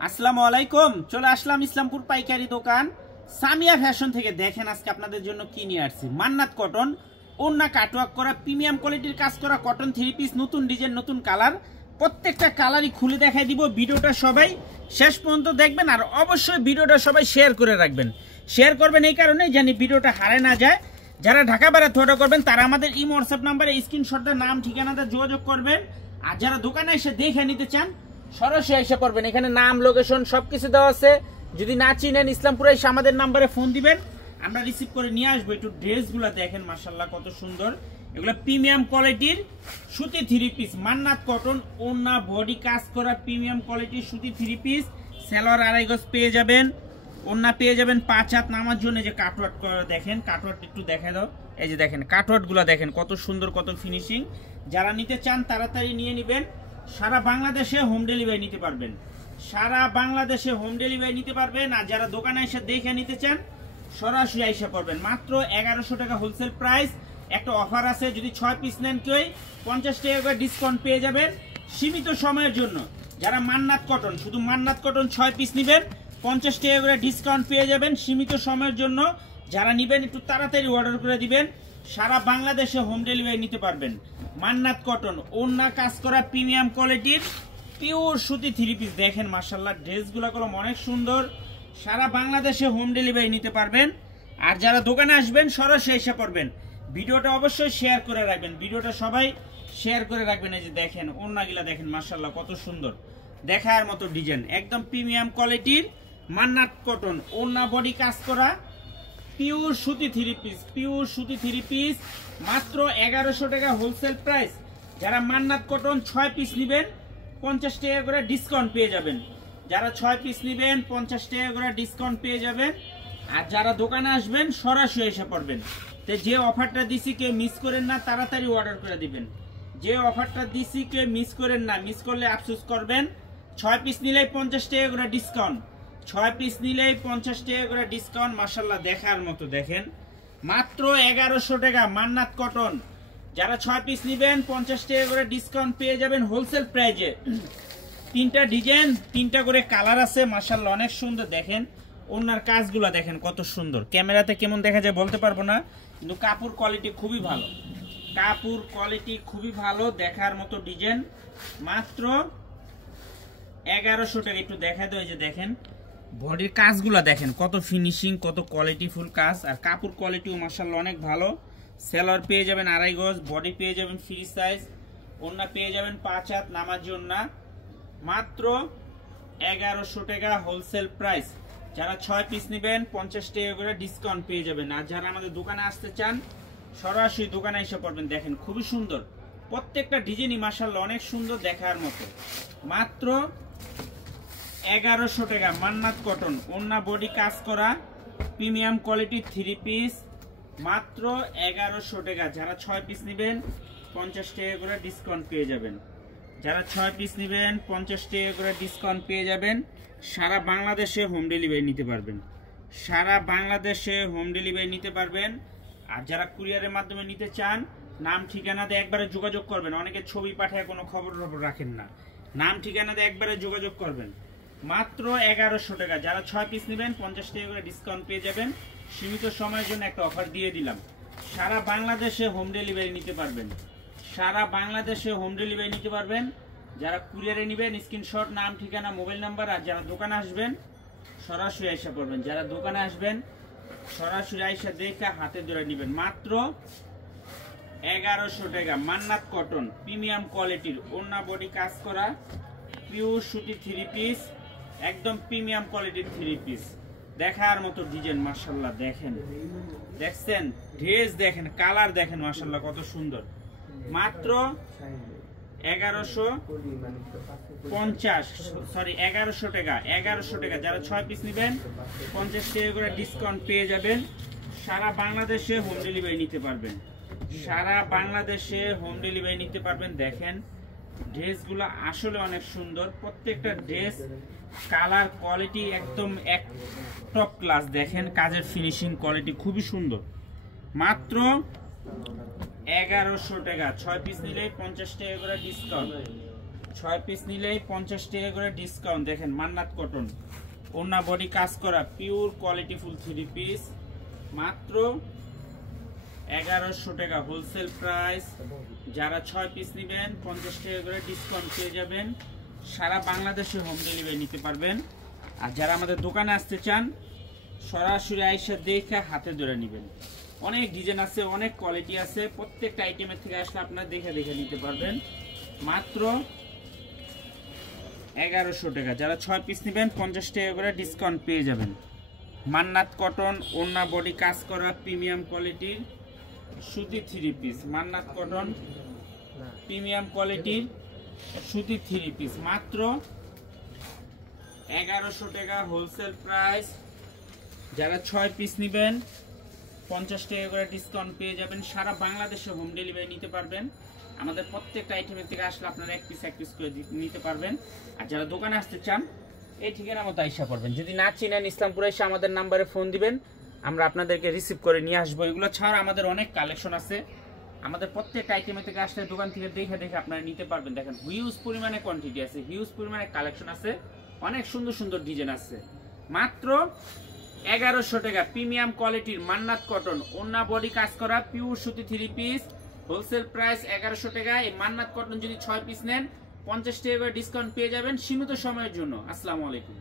আসসালামু আলাইকুম। চলে আসলাম ইসলামপুর পাইকারি দোকান সামিয়া ফ্যাশন থেকে। দেখেন আজকে আপনাদের জন্য কি নিয়ে আসছি। মান্নাত কটন, ওন্না কাটওয়ার্ক করা, প্রিমিয়াম কোয়ালিটির কাজ করা কটন থ্রি পিস, নতুন ডিজাইন, নতুন কালার। প্রত্যেকটা কালারই খুলে দেখাই দিব। ভিডিওটা সবাই শেষ পর্যন্ত দেখবেন, আর অবশ্যই ভিডিওটা সবাই শেয়ার করে রাখবেন। শেয়ার করবেন এই কারণে জানি ভিডিওটা হারায় না যায়। যারা ঢাকা বেড়াতে অর্ডার করবেন তারা আমাদের এই হোয়াটসঅ্যাপ নাম্বারে স্ক্রিনশটে নাম ঠিকানাতে যোগাযোগ করবেন। আর যারা দোকানে এসে দেখে নিতে চান সরাসরি এসে পড়বেন। এখানে নাম, লোকেশন সবকিছু দেওয়া আছে। যদি না চিনেন ইসলামপুরে এসে আমাদের নাম্বারে ফোন দিবেন, আমরা রিসিভ করে নিয়ে আসবো। একটু ড্রেসগুলো দেখেন, মাশাআল্লাহ কত সুন্দর। এগুলো প্রিমিয়াম কোয়ালিটির সুতি থ্রি পিস, মান্নাত কটন, ওন্না বডি কাজ করা প্রিমিয়াম কোয়ালিটির সুতি থ্রি পিস। সেলোয়ার আড়াই গজ পেয়ে যাবেন, ওন্না পেয়ে যাবেন 5 হাত নামার জন্য। যে কাটওয়ার্ক দেখেন, কাটওয়ার্ক একটু দেখা দাও। এই যে দেখেন কাটওয়ার্কগুলো দেখেন কত সুন্দর, কত ফিনিশিং। যারা নিতে চান তাড়াতাড়ি নিয়ে নেবেন। সারা বাংলাদেশে হোম ডেলিভারি নিতে পারবেন, সারা বাংলাদেশে হোম ডেলিভারি নিতে পারবেন। আর যারা দোকানে এসে দেখে নিতে চান সরাসরি এসে পড়বেন। মাত্র 1100 টাকা হোলসেল প্রাইস। একটা অফার আছে, যদি 6 পিস নেন কেউ 50 টাকা করে ডিসকাউন্ট পেয়ে যাবেন সীমিত সময়ের জন্য। যারা মান্নাত কটন, শুধু মান্নাত কটন 6 পিস নেবেন 50 টাকা করে ডিসকাউন্ট পেয়ে যাবেন সীমিত সময়ের জন্য। যারা নেবেন একটু তাড়াতাড়ি অর্ডার করে দিবেন। সারা বাংলাদেশে হোম ডেলিভারি নিতে পারবেন। মান্নাত কটন, ওন্না কাজ করা প্রিমিয়াম কোয়ালিটির পিওর সুতি থ্রি পিস। দেখেন মাশাআল্লাহ ড্রেসগুলো কলম অনেক সুন্দর। সারা বাংলাদেশে হোম ডেলিভারি নিতে পারবেন। আর যারা দোকানে আসবেন সরাসরি এসে পড়বেন। ভিডিওটা অবশ্যই শেয়ার করে রাখবেন, ভিডিওটা সবাই শেয়ার করে রাখবেন। এই যে দেখেন ওন্নাগুলা দেখেন মাশাআল্লাহ কত সুন্দর, দেখার মতো ডিজাইন। একদম প্রিমিয়াম কোয়ালিটির মান্নাত কটন, ওন্না বডি কাজ করা পিওর সুতি থ্রি পিস, পিওর সুতি থ্রি পিস। মাত্র 1100 টাকা হোলসেল প্রাইস। যারা মান্নাত কটন 6 পিস নেবেন 50 টাকা করে ডিসকাউন্ট পেয়ে যাবেন। যারা 6 পিস নেবেন 50 টাকা করে ডিসকাউন্ট পেয়ে যাবেন। আর যারা দোকানে আসবেন সরাসরি এসে পড়বেন। তো যে অফারটা দিছি কে মিস করেন না, তাড়াতাড়ি অর্ডার করে দিবেন। যে অফারটা দিছি কে মিস করেন না, মিস করলে আফসোস করবেন। 6 পিস নিলেই 50 টাকা করে ডিসকাউন্ট, 6 পিস নিলেই 50 টাকা করে ডিসকাউন্ট। মাশাআল্লাহ দেখার মতো দেখেন, মাত্র 1100 টাকা মান্নাত কটন। যারা 6 পিস নেবেন 50 টাকা করে ডিসকাউন্ট পেয়ে যাবেন হোলসেল প্রাইজে। 3টা ডিজাইন, 3টা করে কালার আছে। মাশাআল্লাহ অনেক সুন্দর। দেখেন ওনার কাজগুলো দেখেন কত সুন্দর। ক্যামেরাতে কেমন দেখা যায় বলতে পারবো না, কিন্তু কাপড় কোয়ালিটি খুবই ভালো, কাপড় কোয়ালিটি খুবই ভালো, দেখার মতো ডিজাইন। মাত্র 1100 টাকা। একটু দেখা দেয় যে দেখেন বডির কাজগুলো দেখেন কত ফিনিশিং, কত কোয়ালিটিফুল কাজ। আর কাপড় কোয়ালিটিও মাশাআল্লাহ অনেক ভালো। সেলোয়ার পেয়ে যাবেন আড়াই গজ, বডি পেয়ে যাবেন ফ্রি সাইজ, ওন্না পেয়ে যাবেন 5 হাত নামাজি ওন্না। মাত্র 1100 টাকা হোলসেল প্রাইস। যারা 6 পিস নেবেন 50 টাকা করে ডিসকাউন্ট পেয়ে যাবেন। আর যারা আমাদের দোকানে আসতে চান সরাসরি দোকানে এসে পড়বেন। দেখেন খুবই সুন্দর, প্রত্যেকটা ডিজাইনই মাশাআল্লাহ অনেক সুন্দর, দেখার মতো। মাত্র 1100 টাকা মান্নাত কটন, ওন্না বডি কাজ করা প্রিমিয়াম কোয়ালিটি থ্রি পিস। মাত্র 1100 টাকা। যারা 6 পিস নেবেন 50 টাকা করে ডিসকাউন্ট পেয়ে যাবেন। যারা 6 পিস নেবেন 50 টাকা করে ডিসকাউন্ট পেয়ে যাবেন। সারা বাংলাদেশে হোম ডেলিভারি নিতে পারবেন, সারা বাংলাদেশে হোম ডেলিভারি নিতে পারবেন। আর যারা কুরিয়ারের মাধ্যমে নিতে চান নাম ঠিকানা দিয়ে একবারে যোগাযোগ করবেন। অনেকে ছবি পাঠায় কোনো খবর রাখেন না, নাম ঠিকানা দিয়ে একবারে যোগাযোগ করবেন। মাত্র 1100 টাকা। যারা 6 পিস নেবেন 50 টাকা করে ডিসকাউন্ট পেয়ে যাবেন। সীমিত সময়ের জন্য একটা অফার দিয়ে দিলাম। সারা বাংলাদেশে হোম ডেলিভারি নিতে পারবেন, সারা বাংলাদেশে হোম ডেলিভারি নিতে পারবেন। যারা কুরিয়ারে নেবেন স্ক্রিনশট, নাম ঠিকানা, মোবাইল নাম্বার। আর যারা দোকানে আসবেন সরাসরি এসে পড়বেন। যারা দোকানে আসবেন সরাসরি এসে দেখে হাতে ধরে নেবেন। মাত্র 1100 টাকা মান্নাত কটন, প্রিমিয়াম কোয়ালিটির ওন্না বডি কাজ করা পিওর সুতি থ্রি পিস, একদম প্রিমিয়াম কোয়ালিটির থ্রি পিস। দেখার মতো ডিজাইন মাশাআল্লাহ। দেখেন, দেখছেন ড্রেস দেখেন, কালার দেখেন মাশাআল্লাহ কত সুন্দর। মাত্র 1150 টাকা, 1100 টাকা। যারা 6 পিস নেবেন 50 টাকা করে ডিসকাউন্ট পেয়ে যাবেন। সারা বাংলাদেশে হোম ডেলিভারি নিতে পারবেন, সারা বাংলাদেশে হোম ডেলিভারি নিতে পারবেন। দেখেন ড্রেসগুলো আসলে অনেক সুন্দর, প্রত্যেকটা ড্রেস কালার কোয়ালিটি একদম এক টপ ক্লাস। দেখেন কাজের ফিনিশিং কোয়ালিটি খুবই সুন্দর। মাত্র 1100 টাকা। 6 পিস নিলে 50 টাকা করে ডিসকাউন্ট। 6 পিস নিলেই 50 টাকা করে ডিসকাউন্ট। দেখেন মান্নাত কটন, ওন্না বডি কাজ করা পিওর কোয়ালিটি ফুল 3 পিস, মাত্র 1100 টাকা হোলসেল প্রাইস। যারা 6 পিস নেবেন 50 টাকা করে ডিসকাউন্ট পেয়ে যাবেন। সারা বাংলাদেশে হোম ডেলিভারি নিতে পারবেন। আর যারা আমাদের দোকানে আসতে চান সরাসরি আইসা দেখে হাতে ধরে নেবেন। অনেক ডিজাইন আছে, অনেক কোয়ালিটি আছে, প্রত্যেকটা আইটেমের থেকে আসলে আপনারা দেখে দেখে নিতে পারবেন। মাত্র 1100 টাকা। যারা 6 পিস নেবেন 50 টাকা করে ডিসকাউন্ট পেয়ে যাবেন। মান্নাত কটন, ওন্না বডি কাজ করা প্রিমিয়াম কোয়ালিটির সুতি 3 পিস। মান্নাত কটন প্রিমিয়াম কোয়ালিটির সুতি 3 পিস, মাত্র 1100 টাকা হোলসেল প্রাইস। যারা 6 পিস নেবেন 50 টাকা করে ডিসকাউন্ট পেয়ে যাবেন। সারা বাংলাদেশে হোম ডেলিভারি নিতে পারবেন। আমাদের প্রত্যেকটা আইটেমের থেকে আসলে আপনারা এক পিস করে নিতে পারবেন। আর যারা দোকানে আসতে চান এই ঠিকানা মতো আইসা পড়বেন। যদি না চিনেন ইসলামপুরে এসে আমাদের নাম্বারে ফোন দিবেন, আমরা আপনাদেরকে রিসিভ করে নিয়ে আসবো। এগুলো ছাড়া আমাদের অনেক কালেকশন আছে। আমাদের প্রত্যেকটা আইটেমের থেকে আসলে দোকান থেকে দেখে দেখে আপনারা নিতে পারবেন। দেখেন হিউজ পরিমাণে কোয়ান্টিটি আছে, হিউজ পরিমাণে কালেকশন আছে, অনেক সুন্দর সুন্দর ডিজাইন আছে। মাত্র 1100 টাকা প্রিমিয়াম কোয়ালিটির মান্নাত কটন, ওন্না বডি কাজ করা পিওর সুতি 3 পিস, হোলসেল প্রাইস 1100 টাকা। এই মান্নাত কটন যদি 6 পিস নেন 50 টাকা করে ডিসকাউন্ট পেয়ে যাবেন সীমিত সময়ের জন্য। আসসালামু আলাইকুম।